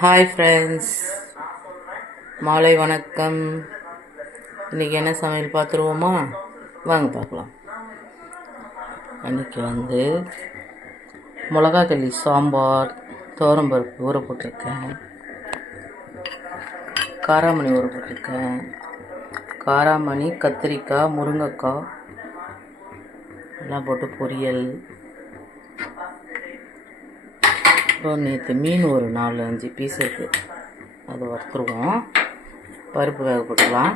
Hi friends, மாலை வணக்கம். இன்றைக்கி என்ன சமையல் பார்த்துருவோமா? வாங்க பார்க்கலாம். அன்றைக்கி மிளகாத்தள்ளி சாம்பார், துவரம்பருப்பு ஊற போட்டிருக்கேன், காராமணி ஊற போட்டிருக்கேன், காராமணி, கத்திரிக்காய், முருங்கைக்காய் எல்லாம் போட்டு பொரியல். அப்புறம் நேற்று மீன் ஒரு 4-5 பீஸ் இருக்குது, அதை வறுத்துருவோம். பருப்பு வேக போட்டுக்கலாம்.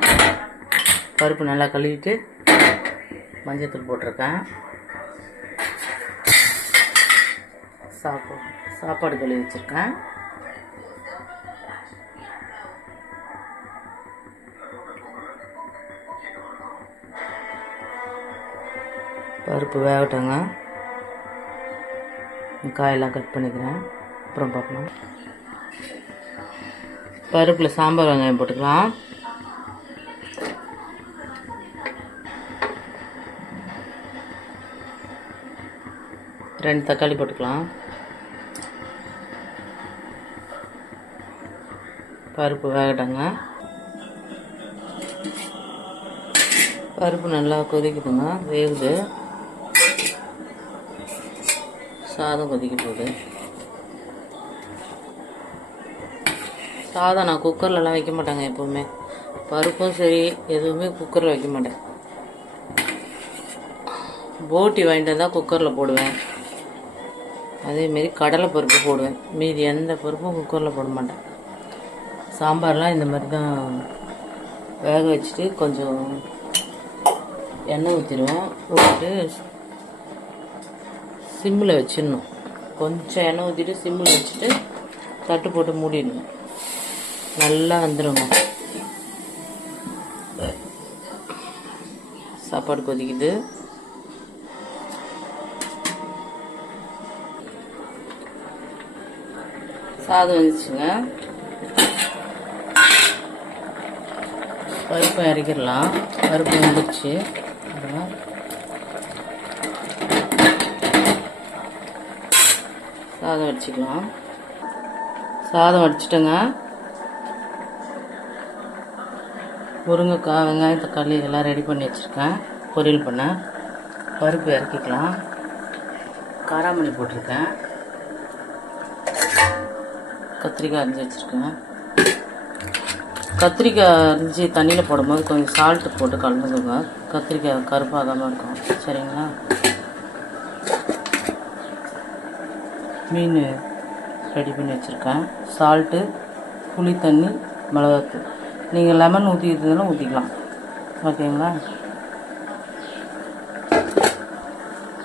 பருப்பு நல்லா கழுவிட்டு மஞ்சத்தூள் போட்டிருக்கேன். சாப்பாடு கழுவி வச்சுருக்கேன். பருப்பு வேகட்டங்க. காயெல்லாம் கட் பண்ணிக்கிறேன், அப்புறம் பார்க்கலாம். பருப்பில் சாம்பார் வெங்காயம் போட்டுக்கலாம். ரெண்டு தக்காளி போட்டுக்கலாம். பருப்பு வேகட்டங்க. பருப்பு நல்லா கொதிக்குதுங்க, வேகுது. சாதம் கொதிக்க போகுது. சாதம் நான் குக்கர்லலாம் வைக்க மாட்டேங்க எப்போவுமே. பருப்பும் சரி எதுவுமே குக்கரில் வைக்க மாட்டேன். போட்டி வாங்கிட்டு வந்தால் குக்கரில் போடுவேன். அதேமாரி கடலை பருப்பு போடுவேன். மீதி எந்த பருப்பும் குக்கரில் போட மாட்டேன். சாம்பார்லாம் இந்த மாதிரி தான் வேக வச்சுட்டு கொஞ்சம் எண்ணெய் ஊற்றிடுவேன். ஊற்றிட்டு சிம்மில் வச்சிடணும். கொஞ்சம் எண்ணெய் ஊற்றிட்டு சிம்மில் வச்சுட்டு தட்டு போட்டு மூடிடணும். நல்லா வந்துடுங்க. சாப்பாடு கொதிக்குது. சாதம் வந்துச்சுங்க. பருப்பு இறக்கிடலாம். பருப்பு வந்துடுச்சு. சாதம் வடிச்சிக்கலாம். சாதம் வடிச்சிட்டேங்க. முருங்கைக்காய், வெங்காயம், தக்காளி இதெல்லாம் ரெடி பண்ணி வச்சுருக்கேன், பொரியல் பண்ண. பருப்பு இறக்கிக்கலாம். காராமணி போட்டிருக்கேன், கத்திரிக்காய் அரிஞ்சு வச்சுருக்கேன். கத்திரிக்காய் அரிஞ்சு தண்ணியில் போடும்போது கொஞ்சம் சால்ட்டு போட்டு கலந்துக்கோங்க, கத்திரிக்காய் கருப்பாகாமல் இருக்கும். சரிங்களா? மீன் ரெடி பண்ணி வச்சுருக்கேன். சால்ட்டு, புளி தண்ணி, மிளகாத்தூள். நீங்கள் லெமன் ஊற்றிக்கிறதுனாலும் ஊற்றிக்கலாம். ஓகேங்களா?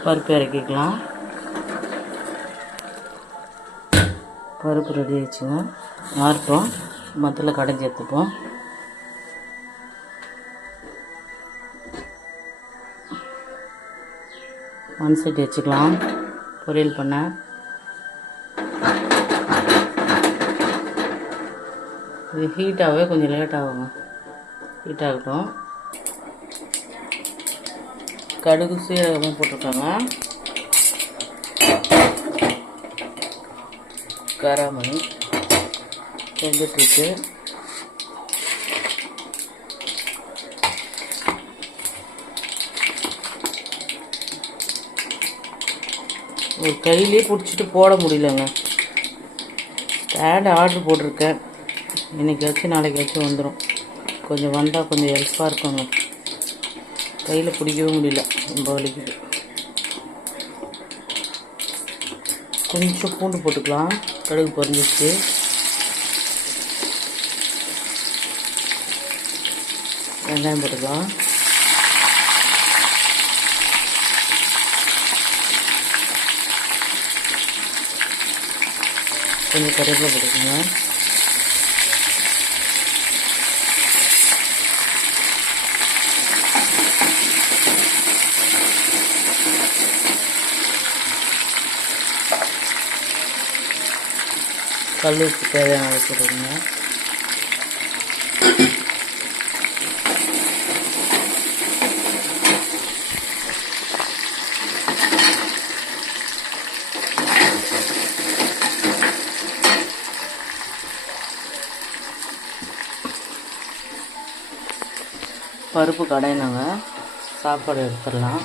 பருப்பு இறக்கிக்கலாம். பருப்பு ரெடி ஆயிடுச்சுங்க. ஆறட்டும். மத்தில் கடைஞ்சி எடுத்துப்போம். மண் சட்டி வச்சுக்கலாம். பொரியல் பண்ண இது ஹீட்டாகவே கொஞ்சம் லேட் ஆகுங்க. ஹீட் ஆகட்டும். கடுகு சீரகமும் போட்டிருக்காங்க. காராமணி வெந்துட்டுருக்கு. ஒரு கையிலே பிடிச்சிட்டு போட முடியலங்க. ஸ்டாண்ட் ஆர்டர் போட்டிருக்கேன். இன்றைக்காச்சும் நாளைக்காச்சும் வந்துடும். கொஞ்சம் வந்தால் கொஞ்சம் ஹெல்ப்பாக இருக்குங்க. கையில் பிடிக்கவே முடியல, ரொம்ப வலிக்குது. கொஞ்சம் பூண்டு போட்டுக்கலாம். கடுகு பொரிஞ்சிச்சு. வெங்காயம் போட்டுக்கலாம். கொஞ்சம் கருவேப்பிலை போட்டுக்கோங்க. கல் உப்பு தேவையான அளவு போட்டுக்கோங்க. பருப்பு கடையினாங்க, சாப்பாடு எடுத்துடலாம்.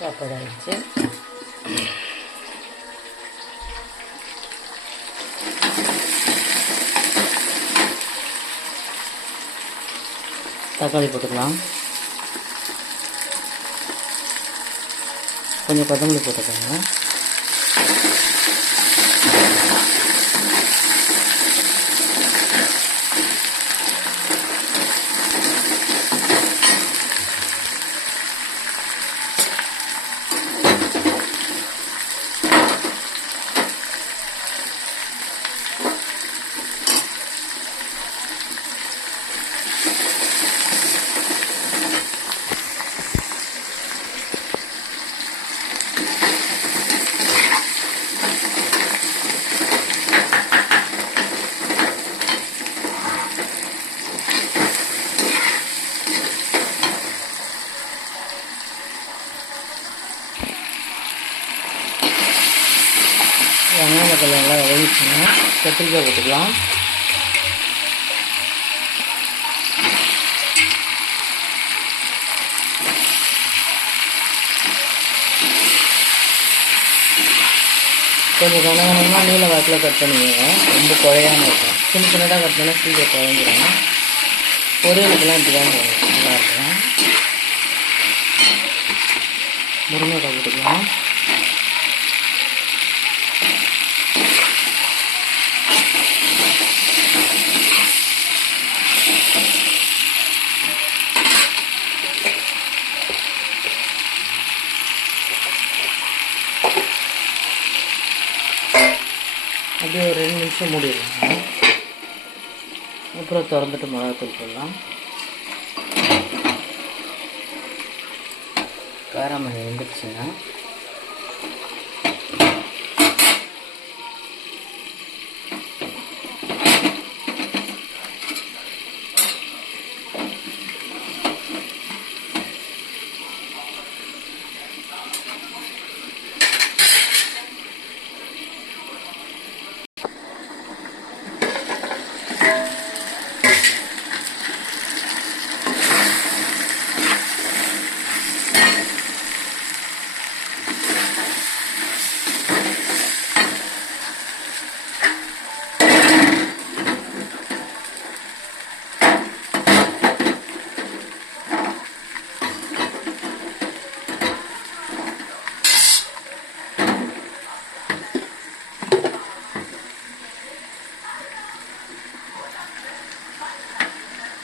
சாப்பாடு ஆயிடுச்சு. தக்காளி போட்டுக்கலாம், கொஞ்சம் கொத்தமல்லி போட்டுக்கோங்க. வெங்காயத்தில் நல்லா வதக்கிச்சுன்னா கத்திரிக்காய் போட்டுக்கலாம். கொஞ்சம் கனகனமாக நீல வாக்கில் கட் பண்ணிடுங்க, ரொம்ப குழையாமல் இருக்கும். சின்ன சின்னதாக கட் பண்ணால் சீக்கிரம் குழஞ்சிடும். பொரியலுக்கெல்லாம் இப்படி தான் நல்லாயிருக்கும். முருங்கைக்காய் போட்டுக்கலாம். அப்படியே ஒரு 2 நிமிஷம் மூடிடலாம். அப்புறம் திறந்துட்டு மிளகாத்தூள் போடலாம். காராமணி வெந்துடுச்சுங்க.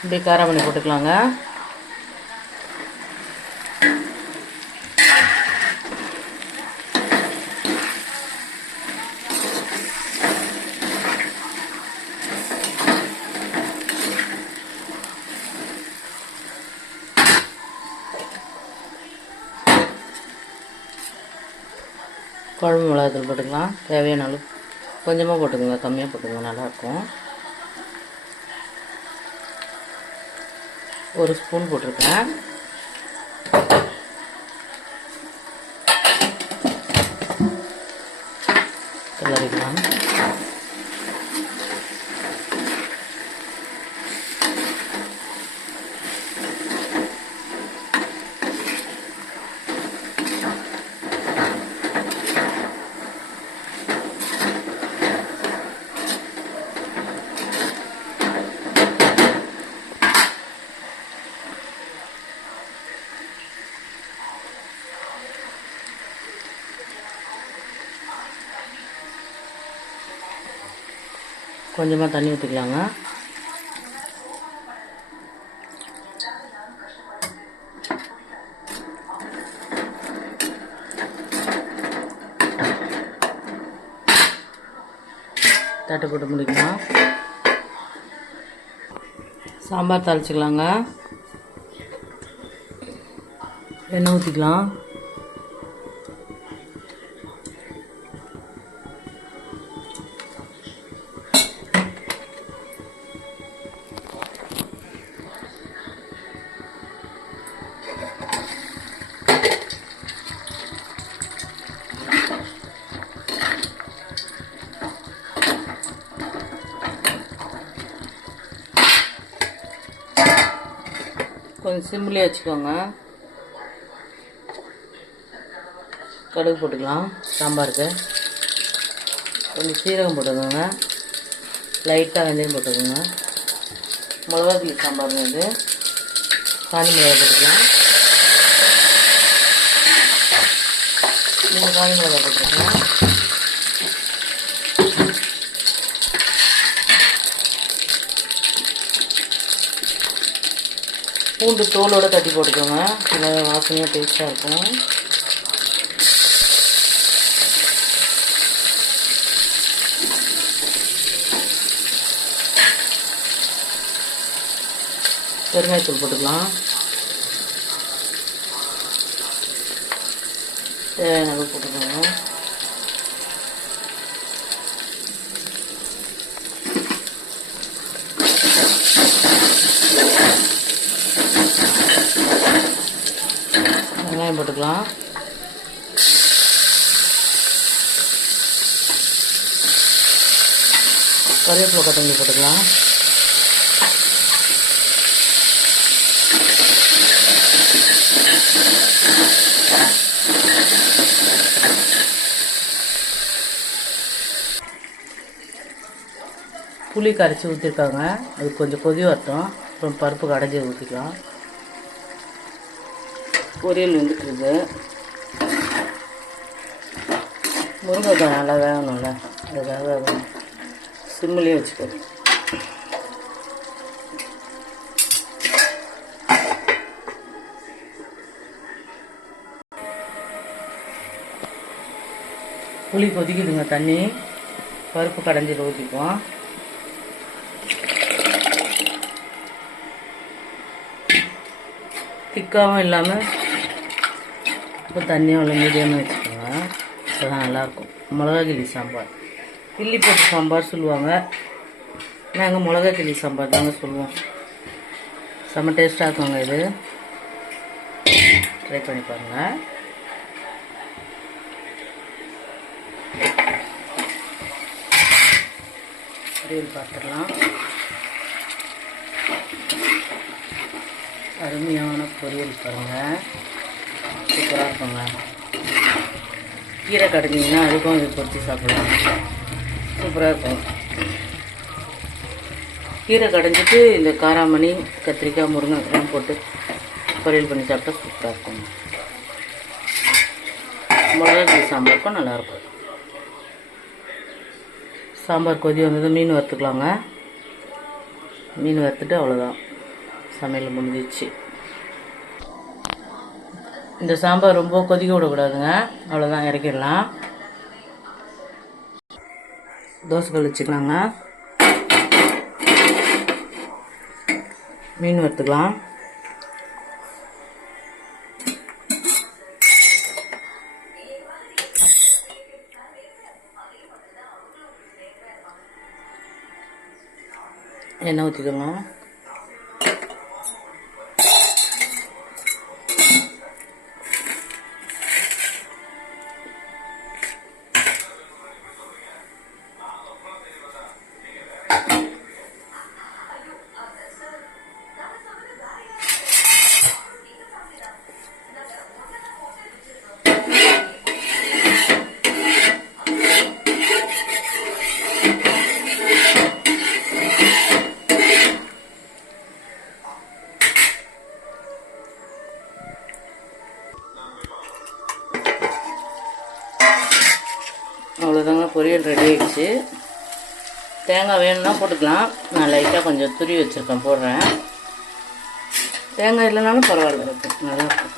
இப்படி காராமணி போட்டுக்கலாங்க. குழம்பு மிளகாத்தூள் போட்டுக்கலாம். தேவையான அளவு கொஞ்சமாக போட்டுக்கோங்க, கம்மியாக போட்டுக்கோங்க, நல்லாயிருக்கும். 1 ஸ்பூன் போட்டிருக்கேன். கிளறிக்கலாம். கொஞ்சமாக தண்ணி ஊற்றிக்கலாங்க. தட்டு போட்டு முடிக்கலாம். சாம்பார் தாளிச்சிக்கலாங்க. எண்ணெய் ஊற்றிக்கலாம். கொஞ்சம் சிம்லேயே வச்சுக்கோங்க. கடுகு போட்டுக்கலாம் சாம்பாருக்கு. கொஞ்சம் சீரகம் போட்டுக்கோங்க. லைட்டாக வெந்தயம் போட்டுக்கோங்க. மிளகா கிள்ளி சாம்பார் இது. காஞ்சி மிளகா போட்டுக்கலாம். நீங்கள் காஞ்சி மிளகா போட்டுக்கலாம். பூண்டு தோலோடு தட்டி போட்டுக்கோங்க. நல்லா வாசனையாக டேஸ்ட்டாக இருக்கும். பெருங்காயத்தூள் போட்டுக்கலாம். தேவையான அளவு போட்டுக்கோங்க. வெங்காயம் போட்டுக்கலாம். கருவேப்பிலை கொத்தமல்லி போட்டுக்கலாம். புளி கரைச்சி ஊற்றிருக்காங்க. அது கொஞ்சம் கொதி வரட்டும். அப்புறம் பருப்பு கடைஞ்சி ஊற்றிக்கலாம். பொரியல் வந்துட்டுருது. முருங்கைக்காய் நல்லா வேகணும்ல, அதுக்காக சிம்மிலே வச்சுக்கோ. புளி கொதிக்குதுங்க. தண்ணி பருப்பு கடைஞ்சி ஊற்றிக்குவோம். திக்காகவும் இல்லாமல் இப்போ தண்ணியும் அவ்வளோ மீடியமாக வச்சுக்கோங்க. அதுதான் நல்லாயிருக்கும். மிளகா கிள்ளி சாம்பார், கிள்ளி போட்டு சாம்பார் சொல்லுவாங்க. நாங்கள் மிளகா கிள்ளி சாம்பார் தாங்க சொல்லுவோம். செம்ம டேஸ்ட்டாக இருக்குங்க. இது ட்ரை பண்ணி பாருங்கள். பொரியல் பார்த்துடலாம். அருமையான பொரியல் பாருங்கள், சூப்பராக இருக்குங்க. கீரை கடைஞ்சிங்கன்னா அதுக்கும் இது பொரிச்சு சாப்பிடலாம், சூப்பராக இருக்கும். கீரை கடைஞ்சிட்டு இந்த காராமணி, கத்திரிக்காய், முருங்கைக்காய் போட்டு பொரியல் பண்ணி சாப்பிட்டா சூப்பராக இருக்கும். மிளகா சாம்பாருக்கும் நல்லாயிருக்கும். சாம்பார் கொதி வந்தது. மீன் வறுத்துக்கலாங்க. மீன் வறுத்துட்டு அவ்வளோதான், சமையல் முடிஞ்சிச்சு. இந்த சாம்பார் ரொம்ப கொதிக்க விடக்கூடாதுங்க. அவ்வளோதான், இறக்கிடலாம். தோசைக்கல் வச்சுக்கலாங்க. மீன் வறுத்துக்கலாம். எண்ணெய் ஊற்றிக்கோங்க. அவ்வளோதாங்க, பொரியல் ரெடி ஆகிடுச்சு. தேங்காய் வேணும்னா போட்டுக்கலாம். நான் லைட்டாக கொஞ்சம் துருவி வச்சுருக்கேன், போடுறேன். தேங்காய் இல்லைனாலும் பரவாயில்ல, இருக்கும், நல்லாயிருக்கும்.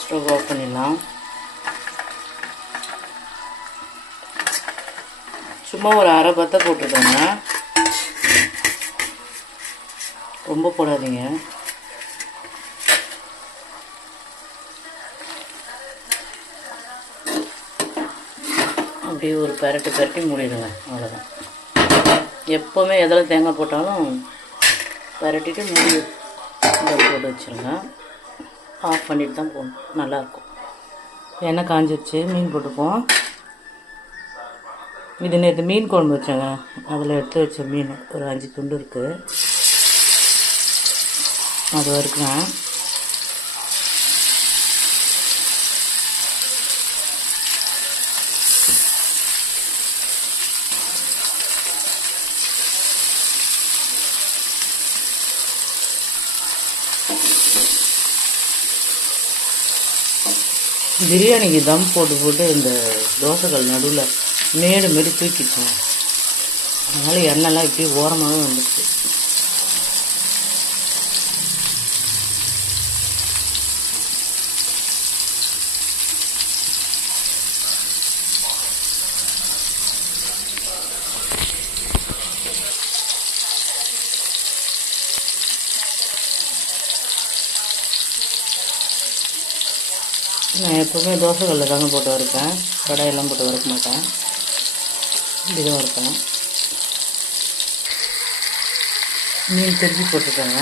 ஸ்டவ் ஆஃப் பண்ணிடலாம். சும்மா ஒரு அரை பத்தை போட்டுருக்கோங்க, ரொம்ப போடாதீங்க. அப்படியே ஒரு பரட்டி மூடிடுங்க, அவ்வளோதான். எப்போவுமே எதில் தேங்காய் போட்டாலும் பரட்டிட்டு மூடி போட்டு வச்சுருங்க. ஆஃப் பண்ணிட்டு தான் போகணும், நல்லாயிருக்கும். எண்ணெய் காஞ்சிடுச்சு. மீன் போட்டுப்போம். இது நேற்று மீன் குழம்பு வச்சாங்க, அதில் எடுத்து வச்ச மீன் ஒரு 5 துண்டு இருக்குது, அது வறுக்கிறேன். பிரியாணிக்கு தம் போட்டு போட்டு இந்த தோசைகள் நடுவில் மேடு மாரி தூக்கிச்சேன், அதனால் எண்ணெய்லாம் இப்படி ஓரமாகவே வந்துடுச்சு. நான் எப்போவுமே தோசைகளில் தாங்க போட்டு வறுப்பேன், கடாயெல்லாம் போட்டு வறுக்க மாட்டேன், இப்படி தான் வறுப்பேன். மீன் திருப்பி போட்டுக்கோங்க.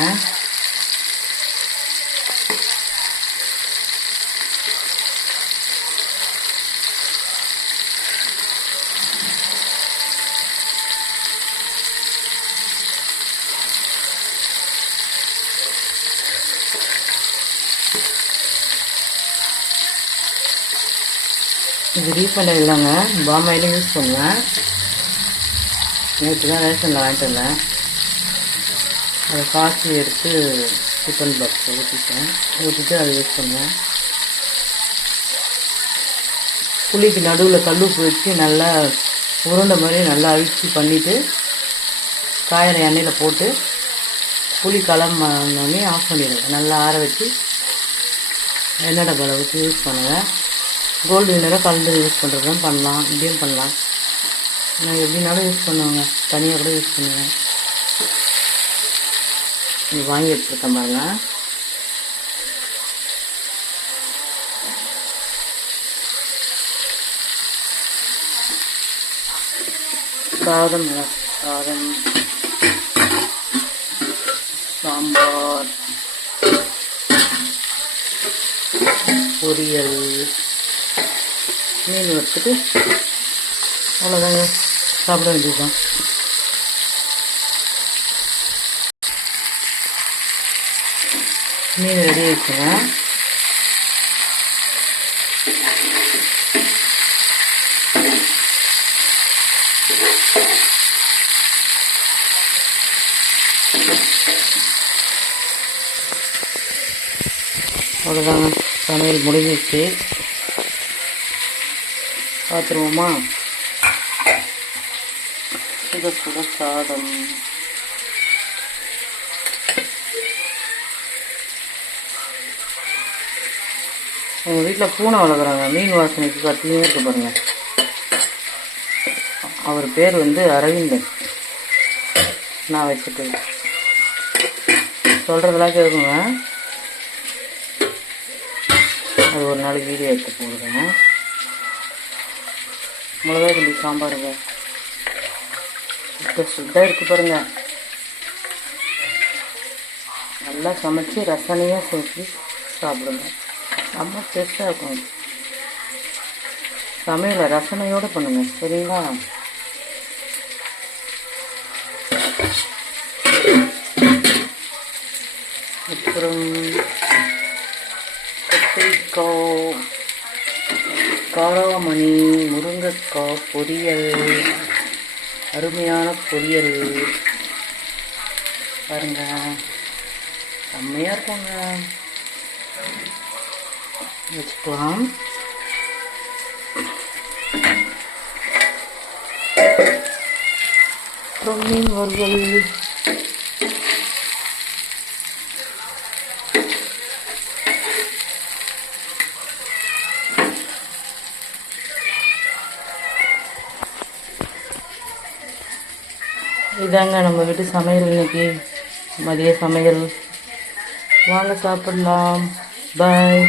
இது ரீஃபண்ட் இல்லைங்க, பாம் ஆயிலும் யூஸ் பண்ணுவேன். நேற்று தான் ரேஷனில் வாங்கிட்டு வந்தேன், அதை காய்ச்சி எடுத்து டிஃபன் பாக்ஸில் ஊற்றிட்டு அதை யூஸ் பண்ணுவேன். புளிக்கு நடுவில் கல்லுப்பு வச்சு நல்லா உருண்டை மாதிரி நல்லா அழிச்சி பண்ணிவிட்டு காயிற எண்ணெயில் போட்டு புளி கலந்தோடனே ஆஃப் பண்ணிடுவேன். நல்லா ஆற வச்சு எண்ணெய் டப்பாவில் ஊற்றி யூஸ் பண்ணுவேன். கோல்டு வின்னராக கலந்து யூஸ் பண்ணுறதும் பண்ணலாம், இப்படியும் பண்ணலாம். நான் எப்படினாலும் யூஸ் பண்ணுவேங்க, தனியாக கூட யூஸ் பண்ணுவேன். இது வாங்கி வச்சுருக்கேன் பாருங்க. சாதம் சாம்பார், பொரியல், மீன் வச்சுட்டு அவ்வளோதாங்க, சாப்பிட வேண்டியதுதான். மீன் ரெடி ஆயிடுச்சுங்க. அவ்வளோதாங்க, சமையல் முடிஞ்சிச்சு. பார்த்துருவோமா? சுட சுட சாதம், எங்கள் வீட்டில் பூனை வளர்க்குறாங்க, மீன் வாசனைக்கு கத்தியே இருக்க பாருங்க. அவர் பேர் வந்து அரவிந்தன். நான் வச்சுட்டு சொல்கிறதெல்லாம் கேட்குங்க. அது ஒரு நாளைக்கு வீடியோ எடுத்து போடுறேன். மிளகா கிள்ளி சாம்பாருங்க, சுட்டாக இருக்குது பாருங்க. நல்லா சமைச்சு ரசனையாக சேர்த்து சாப்பிடுங்க, ரொம்ப டேஸ்ட்டாக இருக்கும். சமையலை ரசனையோடு பண்ணுங்க, சரிங்களா? அப்புறம் கத்திரிக்காய், காராமணி, முருங்கைக்காய் பொரியல், அருமையான பொரியல் பாருங்க, செம்மையாக இருக்குங்க. வச்சுக்கலாம். அப்புறம் மீன் வறுவல், இதாங்க நம்ம வீட்டு சமையல் இன்னைக்கு, மதிய சமையல். வாங்க சாப்பிடலாம். பாய்.